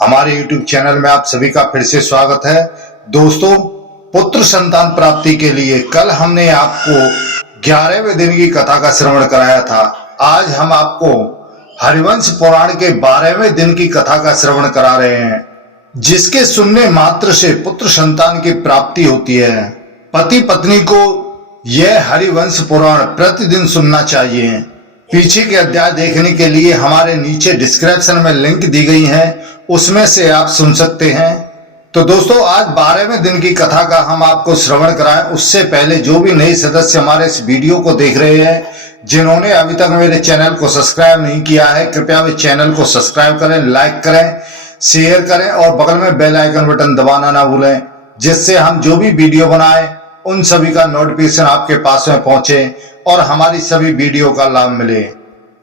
हमारे YouTube channel में आप सभी का फिर से स्वागत है। दोस्तों, पुत्र संतान प्राप्ति के लिए कल हमने आपको 11वें दिन की कथा का श्रवण कराया था। आज हम आपको हरिवंश पुराण के 12वें दिन की कथा का श्रवण करा रहे हैं, जिसके सुनने मात्र से पुत्र संतान की प्राप्ति होती है। पति पत्नी को यह हरिवंश पुराण प्रतिदिन सुनना चाहिए। पीछे के अध्याय देखने के लिए हमारे नीचे डिस्क्रिप्शन में लिंक दी गई है, उसमें से आप सुन सकते हैं। तो दोस्तों, आज 12वें दिन की कथा का हम आपको श्रवण कराएं उससे पहले जो भी नए सदस्य हमारे इस वीडियो को देख रहे हैं, जिन्होंने अभी तक मेरे चैनल को सब्सक्राइब नहीं किया है, कृपया वे चैनल को सब्सक्राइब करें, लाइक करें, शेयर करें और बगल में बेल आइकन बटन दबाना ना भूलें, जिससे हम जो भी वीडियो बनाए उन सभी का नोटिफिकेशन आपके पास में पहुंचे और हमारी सभी वीडियो का लाभ मिले।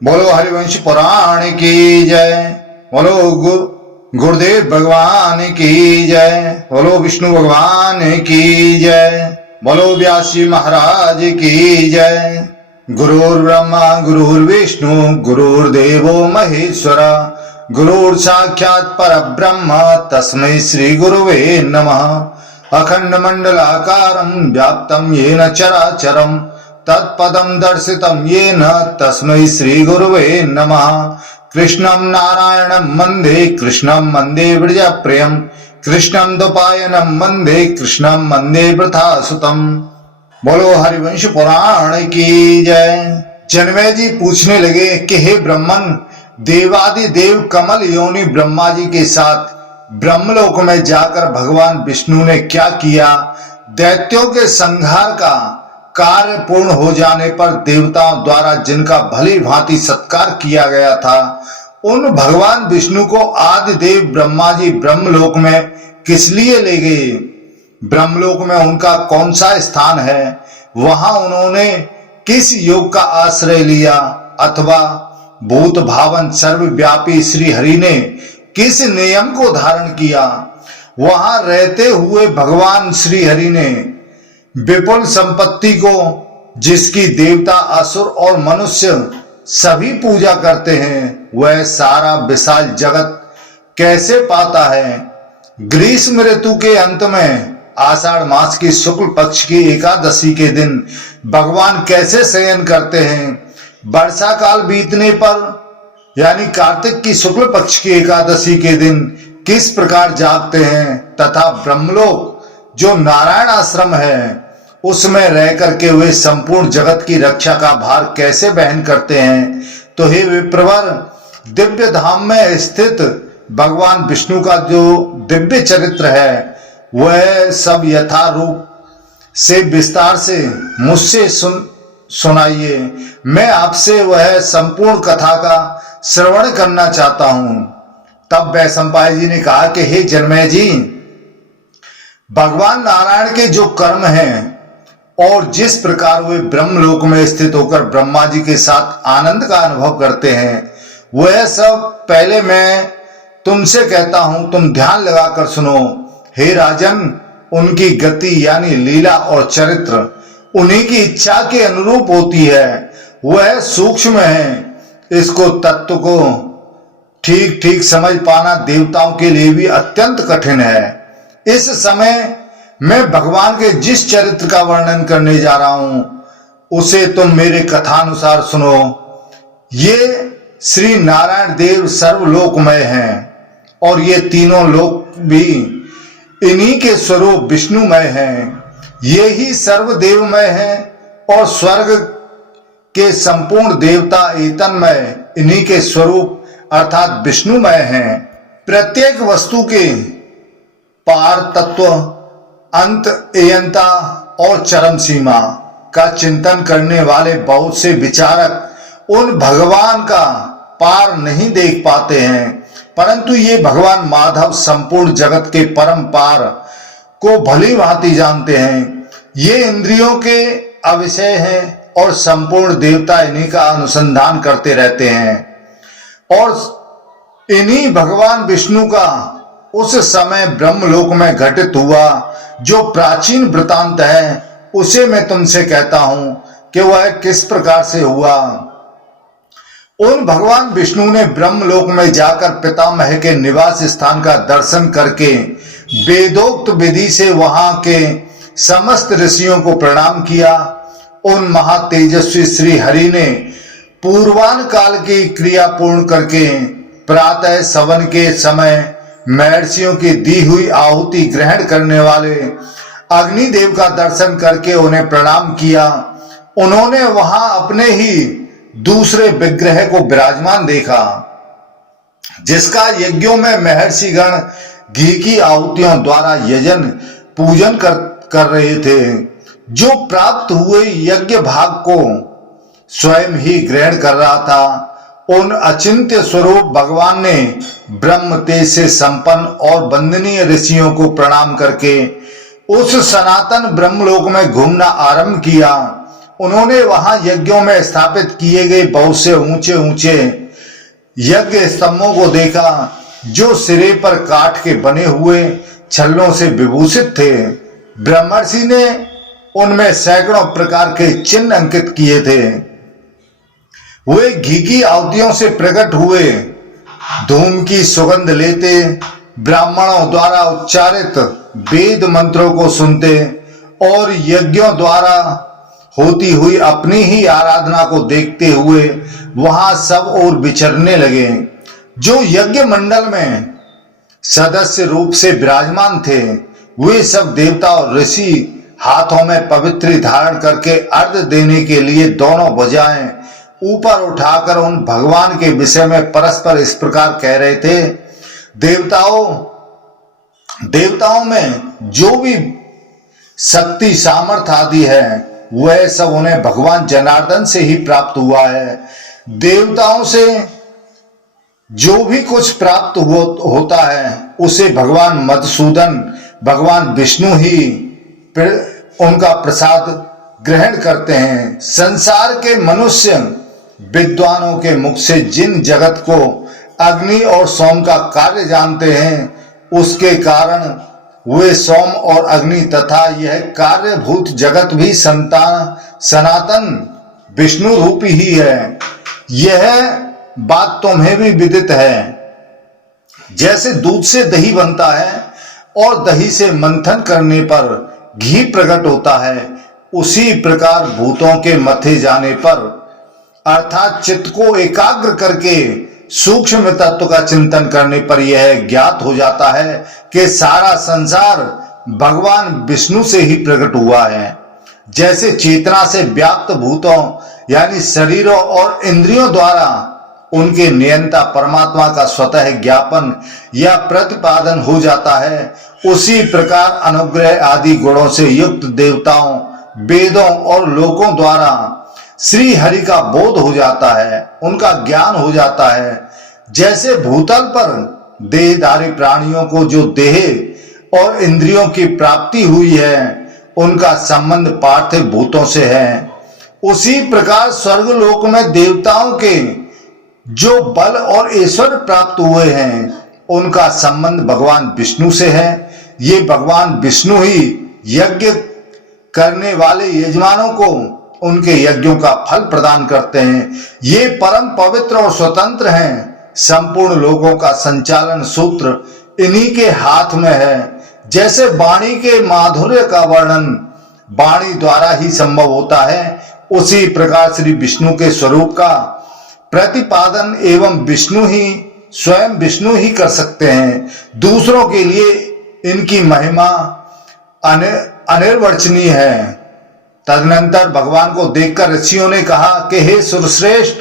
बोलो हरिवंश पुराण की जय, बोलो गुरुदेव भगवान की जय, बोलो विष्णु भगवान की जय, बोलो व्यास जी महाराज की जय। गुरुर्ब्रह्मा गुरुर्विष्णु गुरुर्देवो महेश्वरा, गुरुर् साक्षात् परब्रह्म तस्मै श्री गुरुवे नमः। अखंड मंडलाकारं व्याप्तं येन चराचरं तत्पदं दर्शितं येन तस्मै श्री गुरुवे नमः। कृष्णं नारायणं वन्दे कृष्णं वन्दे व्रजप्रियं, कृष्णं द्वैपायनं वन्दे कृष्णं वन्दे वृथासुतं। बोलो हरिवंश पुराण की जय। जनमेजय जी पूछने लगे कि हे ब्रह्मन, देवादि देव कमल योनि ब्रह्मा जी के साथ ब्रह्मलोक में जाकर भगवान विष्णु ने क्या किया? दैत्यों के संहार का कार्य पूर्ण हो जाने पर देवताओं द्वारा जिनका भली भांति सत्कार किया गया था, उन भगवान विष्णु को आदि देव ब्रह्मा जी ब्रह्मलोक में किस लिए ले गए? ब्रह्मलोक में उनका कौन सा स्थान है? वहां उन्होंने किस योग का आश्रय लिया? अथवा भूत भावन सर्वव्यापी श्री हरि ने किस नियम को धारण किया? वहां रहते हुए भगवान श्री हरि ने विपुल संपत्ति को, जिसकी देवता असुर और मनुष्य सभी पूजा करते हैं, वह सारा विशाल जगत कैसे पाता है? ग्रीष्म ऋतु के अंत में आषाढ़ मास की शुक्ल पक्ष की एकादशी के दिन भगवान कैसे शयन करते हैं? वर्षा काल बीतने पर यानी कार्तिक की शुक्ल पक्ष की एकादशी के दिन किस प्रकार जागते हैं? तथा ब्रह्मलोक जो नारायण आश्रम है, उसमें रह करके वे संपूर्ण जगत की रक्षा का भार कैसे वहन करते हैं? तो हे विप्रवर, दिव्य धाम में स्थित भगवान विष्णु का जो दिव्य चरित्र है, वह सब यथारूप से विस्तार से मुझसे सुनाइए। मैं आपसे वह संपूर्ण कथा का श्रवण करना चाहता हूं। तब वैशंपायन जी ने कहा कि हे जनमेजय जी, भगवान नारायण के जो कर्म हैं और जिस प्रकार वे ब्रह्मलोक में स्थित होकर ब्रह्मा जी के साथ आनंद का अनुभव करते हैं, वह सब पहले मैं तुमसे कहता हूं, तुम ध्यान लगाकर सुनो। हे राजन, उनकी गति यानी लीला और चरित्र उन्हीं की इच्छा के अनुरूप होती है। वह सूक्ष्म है, इसको तत्व को ठीक ठीक समझ पाना देवताओं के लिए भी अत्यंत कठिन है। इस समय मैं भगवान के जिस चरित्र का वर्णन करने जा रहा हूं, उसे तुम मेरे कथानुसार सुनो। ये श्री नारायण देव सर्वलोकमय हैं और ये तीनों लोक भी इन्हीं के स्वरूप विष्णुमय हैं। ये ही सर्वदेवमय हैं और स्वर्ग के संपूर्ण देवता एतन्मय इन्हीं के स्वरूप अर्थात विष्णुमय हैं। प्रत्येक वस्तु के पार तत्व, अंत, अयंता और चरम सीमा का चिंतन करने वाले बहुत से विचारक उन भगवान का पार नहीं देख पाते हैं, परंतु ये भगवान माधव संपूर्ण जगत के परम पार को भली भांति जानते हैं। ये इंद्रियों के अविषय हैं और संपूर्ण देवता इन्हीं का अनुसंधान करते रहते हैं। और इन्हीं भगवान विष्णु का उस समय ब्रह्मलोक में घटित हुआ जो प्राचीन वृतांत है, उसे मैं तुमसे कहता हूं कि वह किस प्रकार से हुआ। उन भगवान विष्णु ने ब्रह्मलोक में जाकर पितामह के निवास स्थान का दर्शन करके वेदोक्त विधि से वहां के समस्त ऋषियों को प्रणाम किया। उन महातेजस्वी श्री हरि ने पूर्वान काल की क्रिया पूर्ण करके प्रातः सवन के समय महर्षियों की दी हुई आहुति ग्रहण करने वाले अग्निदेव का दर्शन करके उन्हें प्रणाम किया। उन्होंने वहां अपने ही दूसरे विग्रह को विराजमान देखा, जिसका यज्ञों में महर्षिगण घी की आहुतियों द्वारा यजन पूजन कर रहे थे। जो प्राप्त हुए यज्ञ भाग को स्वयं ही ग्रहण कर रहा था। उन अचिंत्य स्वरूप भगवान ने ब्रह्म तेज से संपन्न और वंदनीय ऋषियों को प्रणाम करके उस सनातन ब्रह्मलोक में घूमना आरंभ किया। उन्होंने वहां यज्ञों में स्थापित किए गए बहुत से ऊंचे ऊंचे यज्ञ स्तंभों को देखा, जो सिरे पर काठ के बने हुए छल्लों से विभूषित थे। ब्रह्मर्षि ने उनमें सैकड़ों प्रकार के चिन्ह अंकित किए थे। वे घी की आहुतियों से प्रकट हुए धूम की सुगंध लेते, ब्राह्मणों द्वारा उच्चारित वेद मंत्रों को सुनते और यज्ञों द्वारा होती हुई अपनी ही आराधना को देखते हुए वहां सब ओर विचरने लगे। जो यज्ञ मंडल में सदस्य रूप से विराजमान थे, वे सब देवता और ऋषि हाथों में पवित्री धारण करके अर्घ देने के लिए दोनों भुजाएं ऊपर उठाकर उन भगवान के विषय में परस्पर इस प्रकार कह रहे थे। देवताओं में जो भी शक्ति सामर्थ्य आदि है, वह सब उन्हें भगवान जनार्दन से ही प्राप्त हुआ है। देवताओं से जो भी कुछ प्राप्त होता है, उसे भगवान मधुसूदन भगवान विष्णु ही उनका प्रसाद ग्रहण करते हैं। संसार के मनुष्य विद्वानों के मुख से जिन जगत को अग्नि और सोम का कार्य जानते हैं, उसके कारण वे सोम और अग्नि तथा यह कार्यभूत जगत भी सनातन विष्णु रूपी ही है। यह बात तुम्हें भी विदित है। जैसे दूध से दही बनता है और दही से मंथन करने पर घी प्रकट होता है, उसी प्रकार भूतों के मथे जाने पर अर्थात चित्त को एकाग्र करके सूक्ष्म तत्व का चिंतन करने पर यह ज्ञात हो जाता है कि सारा संसार भगवान विष्णु से ही प्रकट हुआ है। जैसे चेतना से व्याप्त भूतों यानी शरीरों और इंद्रियों द्वारा उनके नियंता परमात्मा का स्वतः ज्ञापन या प्रतिपादन हो जाता है, उसी प्रकार अनुग्रह आदि गुणों से युक्त देवताओं, वेदों और लोकों द्वारा श्री हरि का बोध हो जाता है, उनका ज्ञान हो जाता है। जैसे भूतल पर देहधारी प्राणियों को जो देह और इंद्रियों की प्राप्ति हुई है, उनका संबंध पार्थिव भूतों से है, उसी प्रकार स्वर्गलोक में देवताओं के जो बल और ऐश्वर्य प्राप्त हुए हैं, उनका संबंध भगवान विष्णु से है। ये भगवान विष्णु ही यज्ञ करने वाले यजमानों को उनके यज्ञों का फल प्रदान करते हैं। ये परम पवित्र और स्वतंत्र हैं। संपूर्ण लोगों का संचालन सूत्र इन्हीं के हाथ में है। जैसे वाणी के माधुर्य का वर्णन वाणी द्वारा ही संभव होता है, उसी प्रकार श्री विष्णु के स्वरूप का प्रतिपादन एवं स्वयं विष्णु ही कर सकते हैं। दूसरों के लिए इनकी महिमा अनिर्वचनीय है। तदनंतर भगवान को देखकर ऋषियों ने कहा कि हे सुरश्रेष्ठ,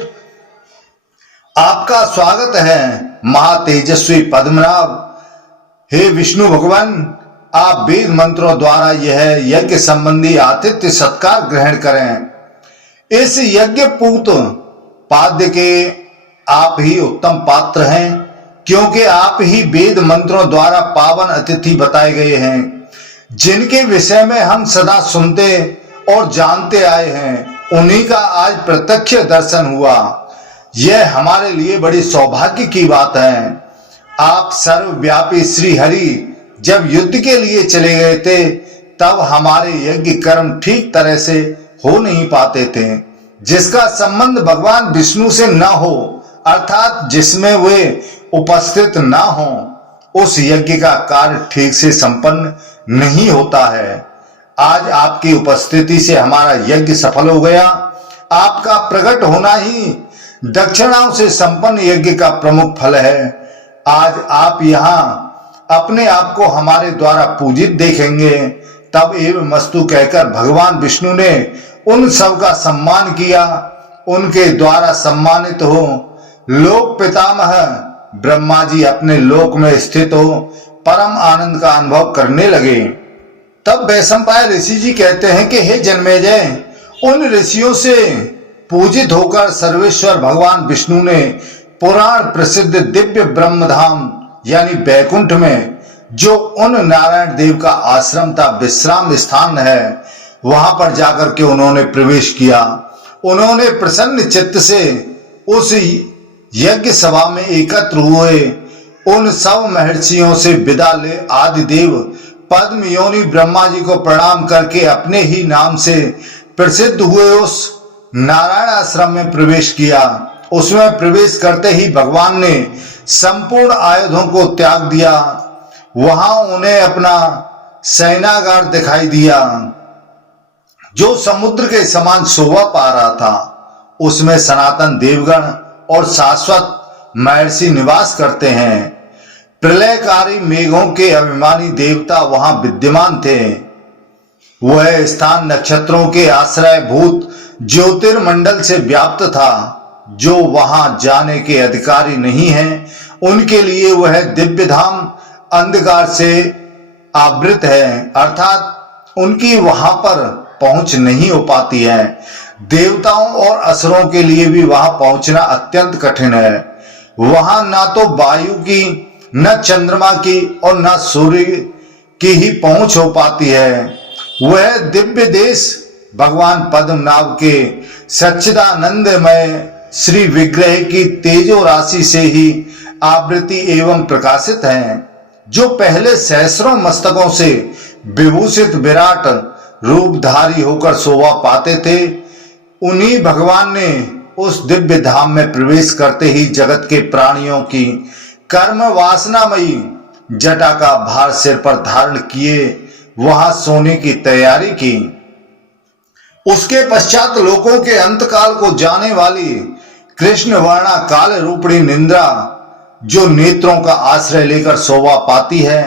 आपका स्वागत है महातेजस्वी पद्मनाभ। हे विष्णु भगवान, आप वेद मंत्रों द्वारा यह यज्ञ संबंधी आतिथ्य सत्कार ग्रहण करें। इस यज्ञ पूत पाद्य के आप ही उत्तम पात्र हैं, क्योंकि आप ही वेद मंत्रों द्वारा पावन अतिथि बताए गए हैं, जिनके विषय में हम सदा सुनते और जानते आए हैं। उन्हीं का आज प्रत्यक्ष दर्शन हुआ। यह हमारे लिए बड़ी सौभाग्य की बात है। आप सर्वव्यापी श्री हरि जब युद्ध के लिए चले गए थे, तब हमारे यज्ञ कर्म ठीक तरह से हो नहीं पाते थे। जिसका संबंध भगवान विष्णु से न हो, अर्थात जिसमें वे उपस्थित न हो, उस यज्ञ का कार्य ठीक से संपन्न नहीं होता है। आज आपकी उपस्थिति से हमारा यज्ञ सफल हो गया। आपका प्रकट होना ही दक्षिणाओं से संपन्न यज्ञ का प्रमुख फल है। आज आप यहाँ अपने आप को हमारे द्वारा पूजित देखेंगे। तब एवं मस्तु कहकर भगवान विष्णु ने उन सब का सम्मान किया। उनके द्वारा सम्मानित हो लोक पितामह ब्रह्मा जी अपने लोक में स्थित हो परम आनंद का अनुभव करने लगे। तब वैशंपायन ऋषि जी कहते हैं कि हे जन्मेजय, उन ऋषियों से पूजित होकर सर्वेश्वर भगवान विष्णु ने पुराण प्रसिद्ध दिव्य ब्रह्मधाम यानी बैकुंठ में, जो उन नारायण देव का आश्रम था, विश्राम स्थान है, वहां पर जाकर के उन्होंने प्रवेश किया। उन्होंने प्रसन्न चित्त से उस यज्ञ सभा में एकत्र हुए उन सब महर्षियों से विदा ले आदिदेव पद्म योनि ब्रह्मा जी को प्रणाम करके अपने ही नाम से प्रसिद्ध हुए उस नारायण आश्रम में प्रवेश किया। उसमें प्रवेश करते ही भगवान ने संपूर्ण आयुधों को त्याग दिया। वहां उन्हें अपना शयनागार दिखाई दिया, जो समुद्र के समान शोभा पा रहा था। उसमें सनातन देवगण और शाश्वत महर्षि निवास करते हैं। प्रलयकारी मेघों के अभिमानी देवता वहां विद्यमान थे। वह स्थान नक्षत्रों के आश्रय भूत ज्योतिर्मंडल से व्याप्त था। जो वहां जाने के अधिकारी नहीं हैं, उनके लिए वह दिव्य धाम अंधकार से आवृत है, अर्थात उनकी वहां पर पहुंच नहीं हो पाती है। देवताओं और असुरों के लिए भी वहां पहुंचना अत्यंत कठिन है। वहां ना तो वायु की, न चंद्रमा की और न सूर्य की ही पहुंच हो पाती है। वह दिव्य देश भगवान पद्मनाभ के सच्चिदानंदमय श्री विग्रह की तेजो राशि से ही आवृत्ति एवं प्रकाशित है, जो पहले सहस्रों मस्तकों से विभूषित विराट रूपधारी होकर शोभा पाते थे। उन्हीं भगवान ने उस दिव्य धाम में प्रवेश करते ही जगत के प्राणियों की कर्म वासनामयी जटा का भार सिर पर धारण किए वहां सोने की तैयारी की। उसके पश्चात लोकों के अंतकाल को जाने वाली कृष्ण वर्णा काल रूपणी निंद्रा, जो नेत्रों का आश्रय लेकर शोभा पाती है,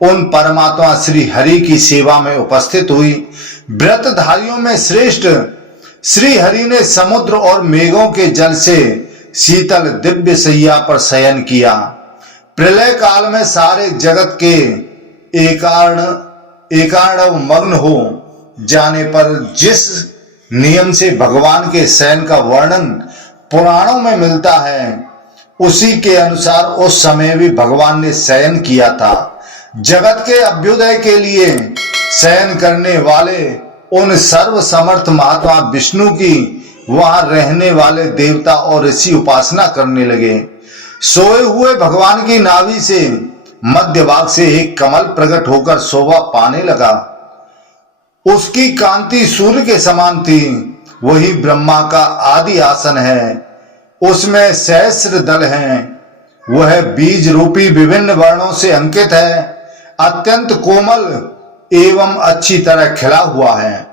उन परमात्मा श्री हरि की सेवा में उपस्थित हुई। व्रतधारियों में श्रेष्ठ श्री हरि ने समुद्र और मेघों के जल से शीतल दिव्य सैया पर शयन किया। प्रलय काल में सारे जगत के एकार्णव मग्न हो जाने पर जिस नियम से भगवान के शयन का वर्णन पुराणों में मिलता है, उसी के अनुसार उस समय भी भगवान ने शयन किया था। जगत के अभ्युदय के लिए शयन करने वाले उन सर्व समर्थ महात्मा विष्णु की वहां रहने वाले देवता और ऋषि उपासना करने लगे। सोए हुए भगवान की नाभि से मध्य भाग से एक कमल प्रकट होकर शोभा पाने लगा। उसकी कांति सूर्य के समान थी। वही ब्रह्मा का आदि आसन है। उसमें सहस्र दल हैं। वह बीज रूपी विभिन्न वर्णों से अंकित है। अत्यंत कोमल एवं अच्छी तरह खिला हुआ है।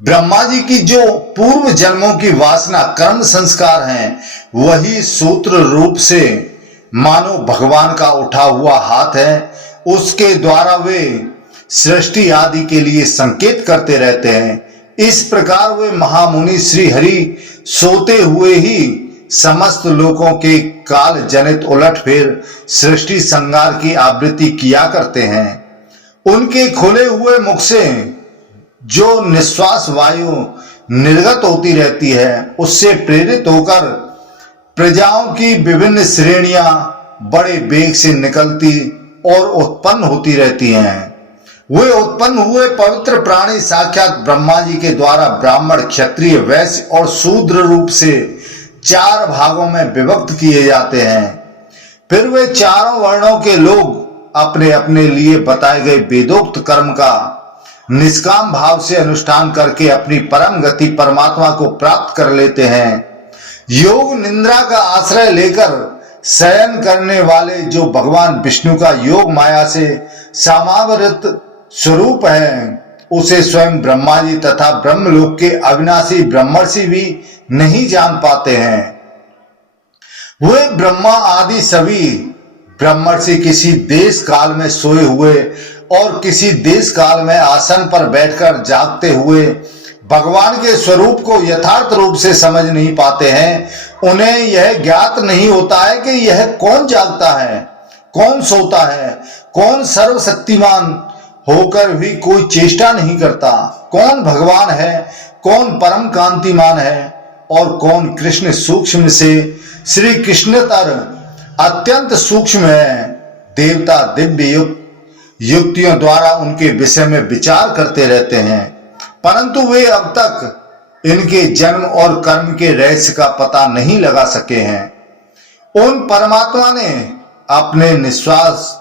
ब्रह्मा जी की जो पूर्व जन्मों की वासना कर्म संस्कार हैं, वही सूत्र रूप से मानो भगवान का उठा हुआ हाथ है। उसके द्वारा वे सृष्टि आदि के लिए संकेत करते रहते हैं। इस प्रकार वे महामुनि श्री हरि सोते हुए ही समस्त लोकों के काल जनित उलटफेर सृष्टि संहार की आवृत्ति किया करते हैं। उनके खुले हुए मुख से जो निश्वास वायु निर्गत होती रहती है, उससे प्रेरित होकर प्रजाओं की विभिन्न श्रेणियां बड़े वेग से निकलती और उत्पन्न होती रहती हैं। वे उत्पन्न हुए पवित्र प्राणी साक्षात ब्रह्मा जी के द्वारा ब्राह्मण, क्षत्रिय, वैश्य और शूद्र रूप से 4 भागों में विभक्त किए जाते हैं। फिर वे चारों वर्णों के लोग अपने अपने लिए बताए गए वेदोक्त कर्म का निष्काम भाव से अनुष्ठान करके अपनी परम गति परमात्मा को प्राप्त कर लेते हैं। योग निद्रा का आश्रय लेकर शयन करने वाले जो भगवान विष्णु का योग माया से समावृत स्वरूप है, उसे स्वयं ब्रह्मा जी तथा ब्रह्मलोक के अविनाशी ब्रह्मर्षि भी नहीं जान पाते हैं। वे ब्रह्मा आदि सभी ब्रह्मर्षि किसी देश काल में सोए हुए और किसी देश काल में आसन पर बैठकर जागते हुए भगवान के स्वरूप को यथार्थ रूप से समझ नहीं पाते हैं। उन्हें यह ज्ञात नहीं होता है कि यह कौन जागता है, कौन सोता है, कौन सर्वशक्तिमान होकर भी कोई चेष्टा नहीं करता, कौन भगवान है, कौन परम कांतिमान है और कौन कृष्ण सूक्ष्म से श्री कृष्णतर अत्यंत सूक्ष्म है। देवता दिव्य युक्तियों द्वारा उनके विषय में विचार करते रहते हैं, परंतु वे अब तक इनके जन्म और कर्म के रहस्य का पता नहीं लगा सके हैं। उन परमात्मा ने अपने निश्वास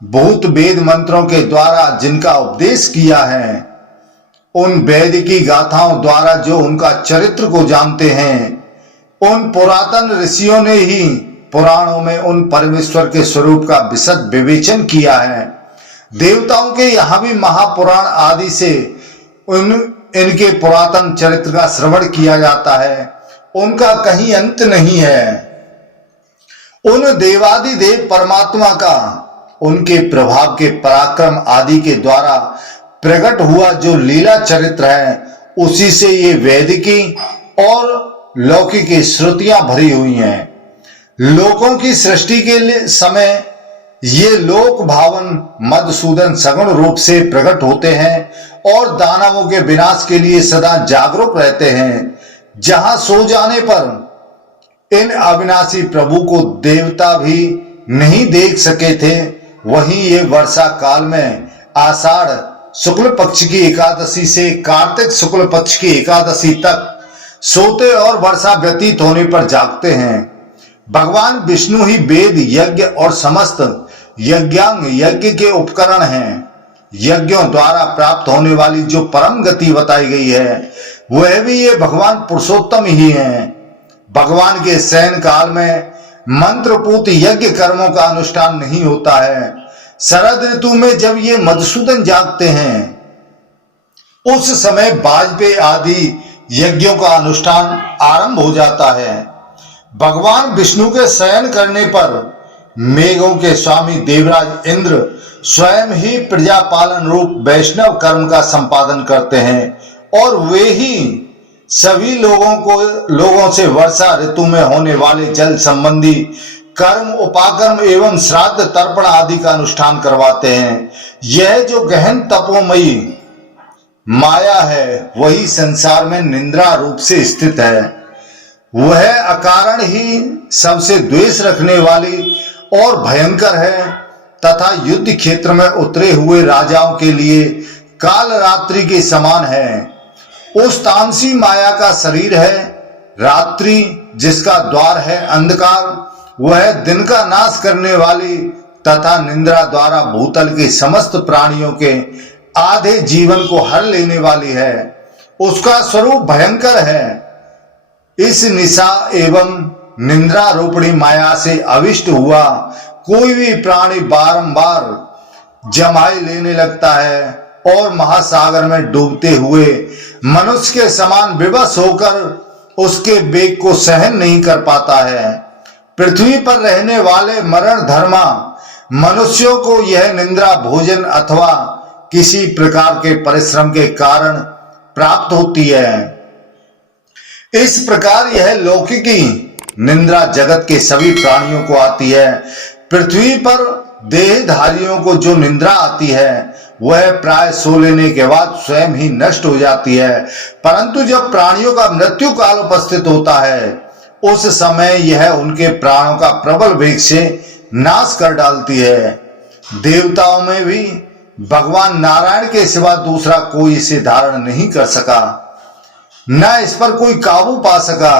भूत वेद मंत्रों के द्वारा जिनका उपदेश किया है, उन वेद की गाथाओं द्वारा जो उनका चरित्र को जानते हैं, उन पुरातन ऋषियों ने ही पुराणों में उन परमेश्वर के स्वरूप का विशद विवेचन किया है। देवताओं के यहाँ भी महापुराण आदि से इनके पुरातन चरित्र का श्रवण किया जाता है, उनका कहीं अंत नहीं है। उन देवादिदेव परमात्मा का उनके प्रभाव के पराक्रम आदि के द्वारा प्रकट हुआ जो लीला चरित्र है, उसी से ये वैदिकी और लौकिक श्रुतियां भरी हुई हैं। लोकों की सृष्टि के समय ये लोक भावन मधुसूदन सगुण रूप से प्रकट होते हैं और दानवों के विनाश के लिए सदा जागरूक रहते हैं। जहां सो जाने पर इन अविनाशी प्रभु को देवता भी नहीं देख सके थे, वहीं ये वर्षा काल में आषाढ़ शुक्ल पक्ष की एकादशी से कार्तिक शुक्ल पक्ष की एकादशी तक सोते और वर्षा व्यतीत होने पर जागते हैं। भगवान विष्णु ही वेद यज्ञ और समस्त यज्ञांग यज्ञ के उपकरण हैं। यज्ञों द्वारा प्राप्त होने वाली जो परम गति बताई गई है, वह भी ये भगवान पुरुषोत्तम ही हैं। भगवान के शयन काल में मंत्रपूत यज्ञ कर्मों का अनुष्ठान नहीं होता है। शरद ऋतु में जब ये मधुसूदन जागते हैं, उस समय वाजपेयी आदि यज्ञों का अनुष्ठान आरंभ हो जाता है। भगवान विष्णु के शयन करने पर मेघों के स्वामी देवराज इंद्र स्वयं ही प्रजा पालन रूप वैष्णव कर्म का संपादन करते हैं और वे ही सभी लोगों से वर्षा ऋतु में होने वाले जल संबंधी कर्म उपाकर्म एवं श्राद्ध तर्पण आदि का अनुष्ठान करवाते हैं। यह जो गहन तपोमयी माया है, वही संसार में निंद्रा रूप से स्थित है। वह अकारण ही सबसे द्वेष रखने वाली और भयंकर है तथा युद्ध क्षेत्र में उतरे हुए राजाओं के लिए काल रात्रि के समान है। उस तामसी माया का शरीर है रात्रि, जिसका द्वार है अंधकार। वह दिन का नाश करने वाली तथा निंद्रा द्वारा भूतल के समस्त प्राणियों के आधे जीवन को हर लेने वाली है। उसका स्वरूप भयंकर है। इस निशा एवं निंद्रा रूपणी माया से अविष्ट हुआ कोई भी प्राणी बारंबार जमाई लेने लगता है और महासागर में डूबते हुए मनुष्य के समान विवश होकर उसके वेग को सहन नहीं कर पाता है। पृथ्वी पर रहने वाले मरण धर्मा मनुष्यों को यह निंद्रा भोजन अथवा किसी प्रकार के परिश्रम के कारण प्राप्त होती है। इस प्रकार यह लौकिकी निंद्रा जगत के सभी प्राणियों को आती है। पृथ्वी पर देहधारियों को जो निंद्रा आती है, वह प्राय सो लेने के बाद स्वयं ही नष्ट हो जाती है, परंतु जब प्राणियों का मृत्यु काल उपस्थित होता है, उस समय यह उनके प्राणों का प्रबल वेग से नाश कर डालती है। देवताओं में भी भगवान नारायण के सिवा दूसरा कोई इसे धारण नहीं कर सका, न इस पर कोई काबू पा सका।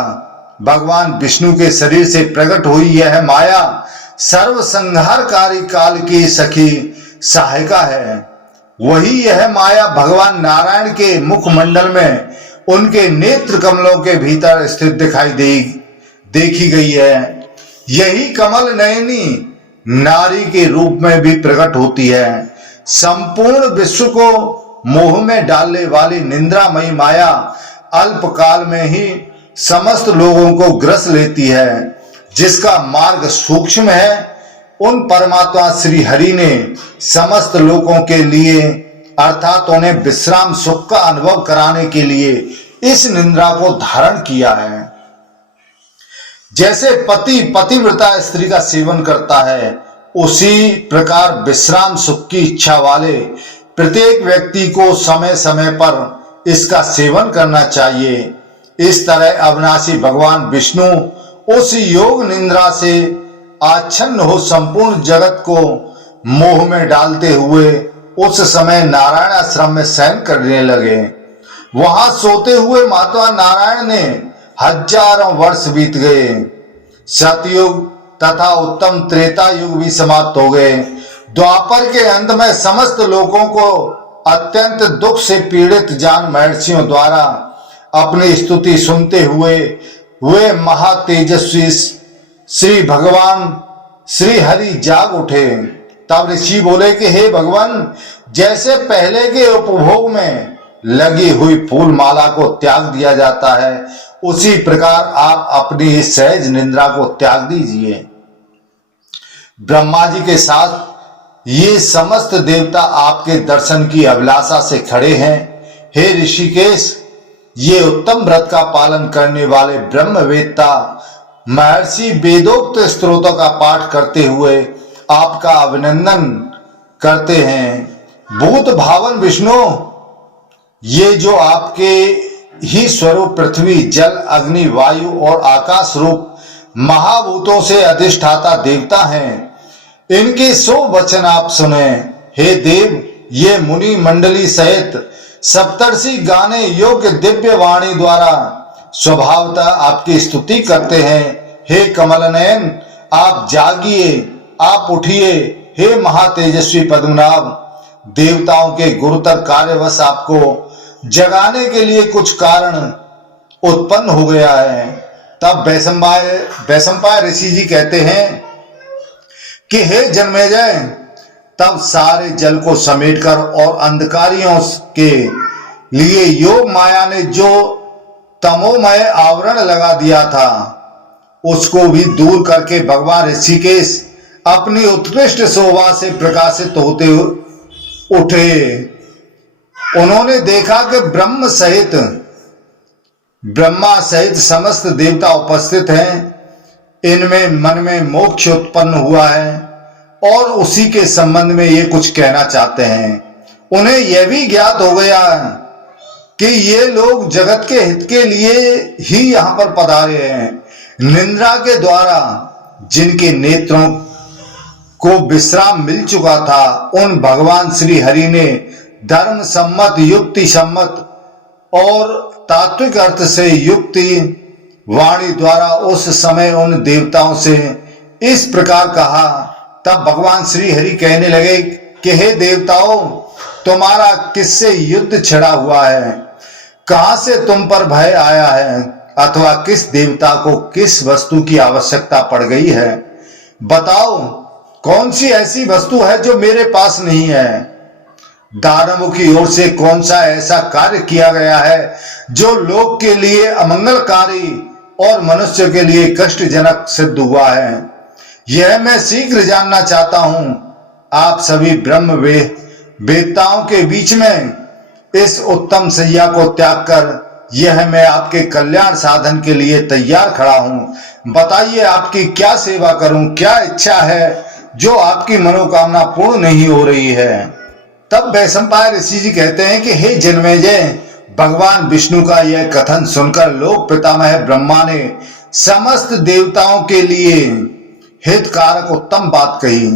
भगवान विष्णु के शरीर से प्रकट हुई यह माया सर्वसंहारकारी काल की सखी सहायिका है। वही यह माया भगवान नारायण के मुखमंडल में उनके नेत्र कमलों के भीतर स्थित देखी गई है। यही कमल नयनी नारी के रूप में भी प्रकट होती है। संपूर्ण विश्व को मोह में डालने वाली निंद्रामयी माया अल्पकाल में ही समस्त लोगों को ग्रस लेती है। जिसका मार्ग सूक्ष्म है, उन परमात्मा श्री हरि ने समस्त लोगों के लिए अर्थात उन्हें विश्राम सुख का अनुभव कराने के लिए इस निंद्रा को धारण किया है। जैसे पति पतिव्रता स्त्री का सेवन करता है, उसी प्रकार विश्राम सुख की इच्छा वाले प्रत्येक व्यक्ति को समय समय पर इसका सेवन करना चाहिए। इस तरह अविनाशी भगवान विष्णु उस योग निंद्रा से आच्छन्न हो संपूर्ण जगत को मोह में डालते हुए उस समय नारायण आश्रम में शयन करने लगे। वहां सोते हुए महात्मा नारायण ने हजारों वर्ष बीत गए। सतयुग तथा उत्तम त्रेता युग भी समाप्त हो गए। द्वापर के अंत में समस्त लोगों को अत्यंत दुख से पीड़ित जान महर्षियों द्वारा अपनी स्तुति सुनते हुए वे महातेजस्वी श्री भगवान श्री हरि जाग उठे। तब ऋषि बोले कि हे भगवान, जैसे पहले के उपभोग में लगी हुई फूल माला को त्याग दिया जाता है, उसी प्रकार आप अपनी इस सहज निंद्रा को त्याग दीजिए। ब्रह्मा जी के साथ ये समस्त देवता आपके दर्शन की अभिलाषा से खड़े हैं। हे ऋषिकेश, ये उत्तम व्रत का पालन करने वाले ब्रह्मवेत्ता महर्षि वेदोक्त स्त्रोतों का पाठ करते हुए आपका अभिनंदन करते हैं। भूत भावन विष्णु, ये जो आपके ही स्वरूप पृथ्वी जल अग्नि वायु और आकाश रूप महाभूतों से अधिष्ठाता देवता हैं, इनके 100 वचन आप सुने। हे देव, ये मुनि मंडली सहित सप्तर्षि गाने योग्य दिव्य वाणी द्वारा स्वभावतः आपकी स्तुति करते हैं। हे कमल नयन, आप जागिए, आप उठिए। हे महातेजस्वी पद्मनाभ, देवताओं के गुरुतर कार्यवश आपको जगाने के लिए कुछ कारण उत्पन्न हो गया है। तब वैशंपायन ऋषि जी कहते हैं कि हे जन्मेजय, तब सारे जल को समेटकर और अंधकारियों के लिए योग माया ने जो तमोमय आवरण लगा दिया था, उसको भी दूर करके भगवान ऋषिकेश अपनी उत्कृष्ट शोभा से प्रकाशित होते उठे। उन्होंने देखा कि ब्रह्मा सहित समस्त देवता उपस्थित हैं। इनमें मन में मोक्ष उत्पन्न हुआ है और उसी के संबंध में ये कुछ कहना चाहते हैं। उन्हें यह भी ज्ञात हो गया कि ये लोग जगत के हित के लिए ही यहां पर पधारे हैं। निंद्रा के द्वारा जिनके नेत्रों को विश्राम मिल चुका था, उन भगवान श्री हरि ने धर्म सम्मत, युक्ति सम्मत और तात्विक अर्थ से युक्ति वाणी द्वारा उस समय उन देवताओं से इस प्रकार कहा। तब भगवान श्री हरि कहने लगे कि हे देवताओं, तुम्हारा किससे युद्ध छिड़ा हुआ है? कहां से तुम पर भय आया है? अथवा किस देवता को किस वस्तु की आवश्यकता पड़ गई है? बताओ, कौन सी ऐसी वस्तु है जो मेरे पास नहीं है? दानवों की ओर से कौन सा ऐसा कार्य किया गया है जो लोक के लिए अमंगलकारी और मनुष्य के लिए कष्टजनक सिद्ध हुआ है? यह मैं शीघ्र जानना चाहता हूं। आप सभी ब्रह्म वेत्ताओं के बीच में इस उत्तम सैया को त्याग कर यह मैं आपके कल्याण साधन के लिए तैयार खड़ा हूं। बताइए, आपकी क्या सेवा करूं? क्या इच्छा है जो आपकी मनोकामना पूर्ण नहीं हो रही है? तब वैशंपायन ऋषि जी कहते हैं कि हे जन्मेजय, भगवान विष्णु का यह कथन सुनकर लोक पितामह ब्रह्मा ने समस्त देवताओं के लिए हितकारक उत्तम बात कही।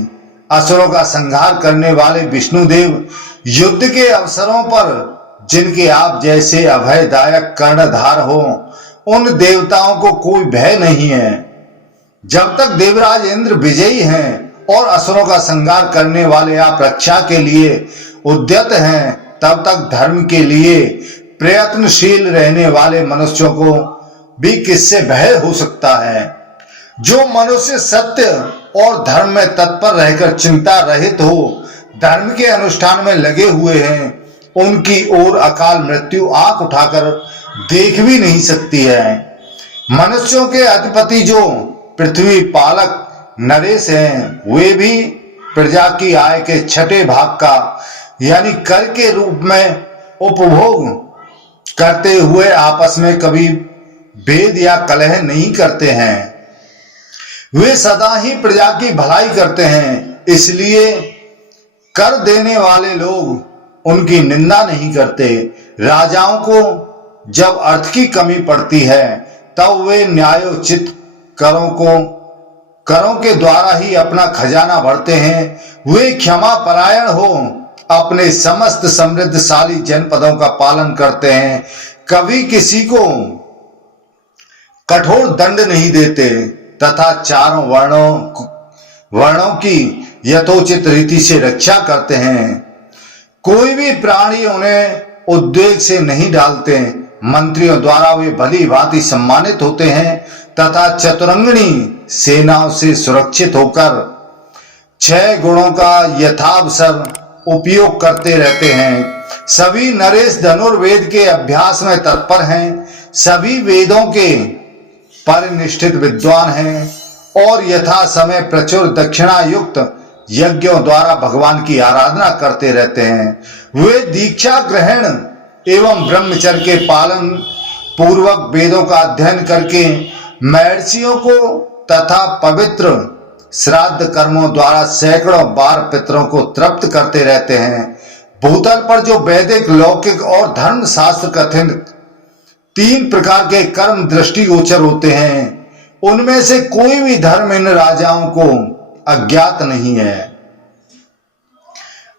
असुरों का संहार करने वाले विष्णुदेव युद्ध के अवसरों पर जिनके आप जैसे अभयदायक कर्णधार हो, उन देवताओं को कोई भय नहीं है। जब तक देवराज इंद्र विजयी हैं और असुरों का संहार करने वाले आप रक्षा के लिए उद्यत हैं, तब तक धर्म के लिए प्रयत्नशील रहने वाले मनुष्यों को भी किससे भय हो सकता है। जो मनुष्य सत्य और धर्म में तत्पर रहकर चिंता रहित हो धर्म के अनुष्ठान में लगे हुए हैं, उनकी ओर अकाल मृत्यु आंख उठाकर देख भी नहीं सकती है। मनुष्यों के अधिपति जो पृथ्वी पालक नरेश हैं, वे भी प्रजा की आय के छठे भाग का यानी कर के रूप में उपभोग करते हुए आपस में कभी भेद या कलह नहीं करते हैं। वे सदा ही प्रजा की भलाई करते हैं, इसलिए कर देने वाले लोग उनकी निंदा नहीं करते। राजाओं को जब अर्थ की कमी पड़ती है तब वे न्यायोचित करों के द्वारा ही अपना खजाना भरते हैं। वे क्षमा परायण हो अपने समस्त समृद्धशाली जनपदों का पालन करते हैं, कभी किसी को कठोर दंड नहीं देते तथा चारों वर्णों की यथोचित रीति से रक्षा करते हैं। कोई भी प्राणी उन्हें उद्वेग से नहीं डालते। मंत्रियों द्वारा वे भली भांति सम्मानित होते हैं तथा चतुरंगिणी सेनाओं से सुरक्षित होकर 6 गुणों का यथावसर उपयोग करते रहते हैं। सभी नरेश धनुर्वेद के अभ्यास में तत्पर हैं, सभी वेदों के परिनिष्ठित विद्वान हैं और यथा समय प्रचुर दक्षिणा युक्त यज्ञों द्वारा भगवान की आराधना करते रहते हैं। वे दीक्षा ग्रहण एवं ब्रह्मचर्य के पालन पूर्वक वेदों का अध्ययन करके महर्षियों को तथा पवित्र श्राद्ध कर्मों द्वारा सैकड़ों बार पितरों को तृप्त करते रहते हैं। भूतल पर जो वैदिक, लौकिक और धर्म शास्त्र कथित 3 प्रकार के कर्म दृष्टिगोचर होते हैं, उनमें से कोई भी धर्म इन राजाओं को अज्ञात नहीं है।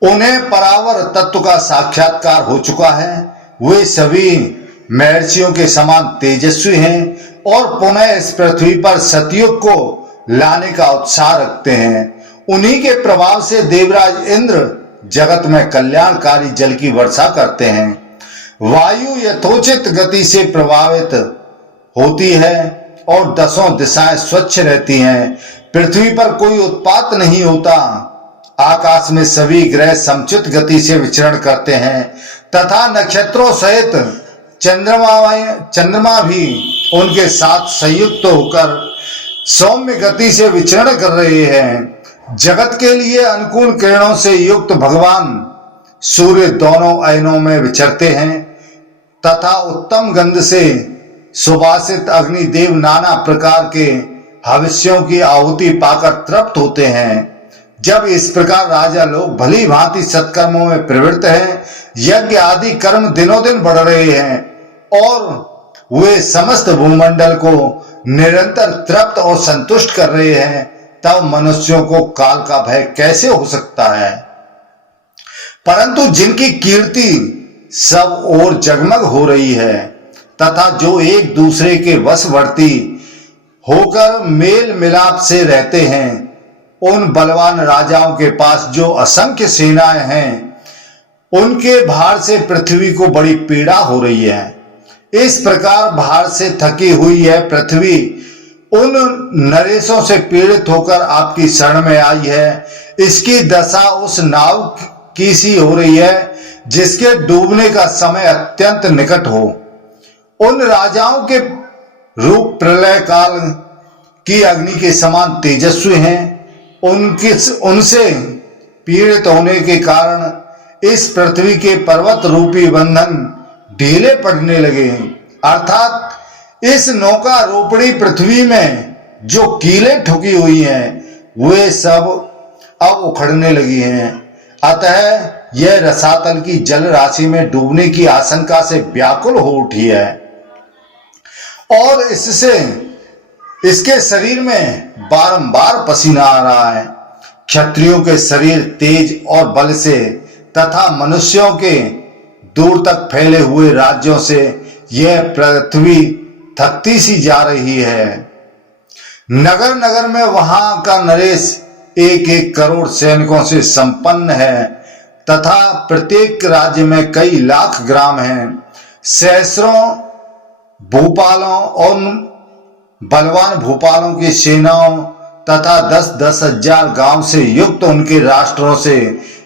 उन्हें परावर तत्व का साक्षात्कार हो चुका है। वे सभी महर्षियों के समान तेजस्वी हैं और पुनः इस पृथ्वी पर सतयुग को लाने का उत्साह रखते हैं। उन्हीं के प्रभाव से देवराज इंद्र जगत में कल्याणकारी जल की वर्षा करते हैं। वायु यथोचित गति से प्रभावित होती है और 10 दिशाएं स्वच्छ रहती हैं। पृथ्वी पर कोई उत्पात नहीं होता। आकाश में सभी ग्रह समुचित गति से विचरण करते हैं तथा नक्षत्रों सहित चंद्रमा भी उनके साथ संयुक्त होकर सौम्य गति से विचरण कर रहे हैं। जगत के लिए अनुकूल किरणों से युक्त भगवान सूर्य दोनों अयनों में विचरते हैं तथा उत्तम गंध से सुवासित अग्निदेव नाना प्रकार के हविष्यों की आहुति पाकर तृप्त होते हैं। जब इस प्रकार राजा लोग भली भांति सत्कर्मों में प्रवृत्त हैं, यज्ञ आदि कर्म दिनों दिन बढ़ रहे हैं और वे समस्त भूमंडल को निरंतर तृप्त और संतुष्ट कर रहे हैं, तब मनुष्यों को काल का भय कैसे हो सकता है। परंतु जिनकी कीर्ति सब ओर जगमग हो रही है तथा जो एक दूसरे के वशवर्ती होकर मेल मिलाप से रहते हैं, उन बलवान राजाओं के पास जो असंख्य सेनाएं हैं, उनके भार से पृथ्वी को बड़ी पीड़ा हो रही है। इस प्रकार भार से थकी हुई है पृथ्वी उन नरेशों से पीड़ित होकर आपकी शरण में आई है। इसकी दशा उस नाव की सी हो रही है जिसके डूबने का समय अत्यंत निकट हो। उन राजाओं के रूप प्रलय काल की अग्नि के समान तेजस्वी हैं। उनसे पीड़ित होने के कारण इस पृथ्वी के पर्वत रूपी बंधन ढीले पड़ने लगे। अर्थात इस नौका रोपड़ी पृथ्वी में जो कीले ठुकी हुई हैं, वे सब अब उखड़ने लगी हैं। अतः यह रसातल की जल राशि में डूबने की आशंका से व्याकुल हो उठी है और इसके शरीर में बारंबार पसीना आ रहा है। क्षत्रियों के शरीर तेज और बल से तथा मनुष्यों के दूर तक फैले हुए राज्यों से यह पृथ्वी थकती सी जा रही है। नगर नगर में वहां का नरेश 1-1 करोड़ सैनिकों से संपन्न है तथा प्रत्येक राज्य में कई लाख ग्राम हैं। सहस्रों भूपालों और बलवान भूपालों की सेनाओं तथा 10-10 हजार गांव से युक्त उनके राष्ट्रों से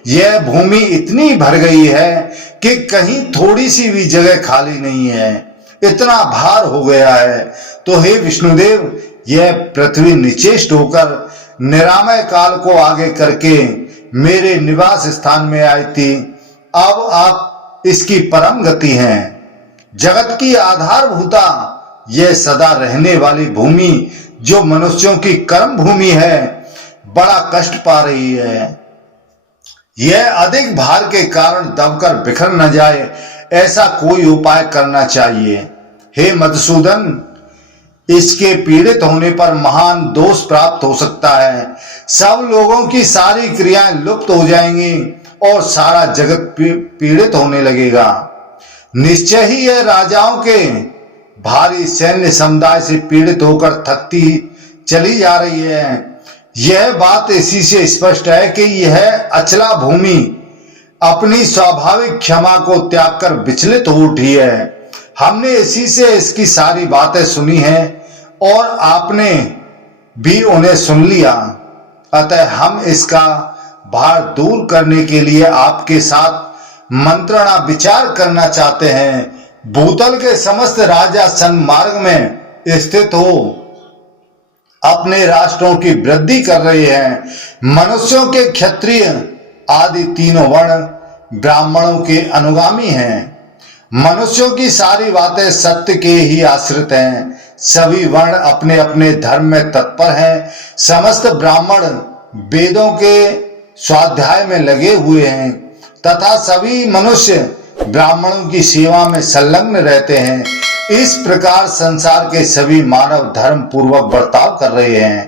यह भूमि इतनी भर गई है कि कहीं थोड़ी सी भी जगह खाली नहीं है, इतना भार हो गया है। तो हे विष्णुदेव, यह पृथ्वी निचेष्ट होकर निरामय काल को आगे करके मेरे निवास स्थान में आई थी। अब आप इसकी परम गति हैं, जगत की आधारभूता, यह सदा रहने वाली भूमि जो मनुष्यों की कर्म भूमि है, बड़ा कष्ट पा रही है। यह अधिक भार के कारण दबकर बिखर न जाए, ऐसा कोई उपाय करना चाहिए। हे मधुसूदन, इसके पीड़ित होने पर महान दोष प्राप्त हो सकता है। सब लोगों की सारी क्रियाएं लुप्त हो जाएंगी और सारा जगत पीड़ित होने लगेगा। निश्चय ही यह राजाओं के भारी सैन्य समुदाय से पीड़ित होकर थकती चली जा रही है। यह बात इसी से स्पष्ट है कि यह अचला भूमि अपनी स्वाभाविक क्षमा को त्याग कर विचलित हो उठी है। हमने इसी से इसकी सारी बातें सुनी हैं और आपने भी उन्हें सुन लिया। अतः हम इसका भार दूर करने के लिए आपके साथ मंत्रणा विचार करना चाहते हैं। भूतल के समस्त राजा सन्मार्ग में स्थित हो अपने राष्ट्रों की वृद्धि कर रहे हैं। मनुष्यों के क्षत्रिय आदि तीनों वर्ण ब्राह्मणों के अनुगामी हैं। मनुष्यों की सारी बातें सत्य के ही आश्रित हैं। सभी वर्ण अपने अपने धर्म में तत्पर हैं। समस्त ब्राह्मण वेदों के स्वाध्याय में लगे हुए हैं तथा सभी मनुष्य ब्राह्मणों की सेवा में संलग्न रहते हैं। इस प्रकार संसार के सभी मानव धर्म पूर्वक बर्ताव कर रहे हैं।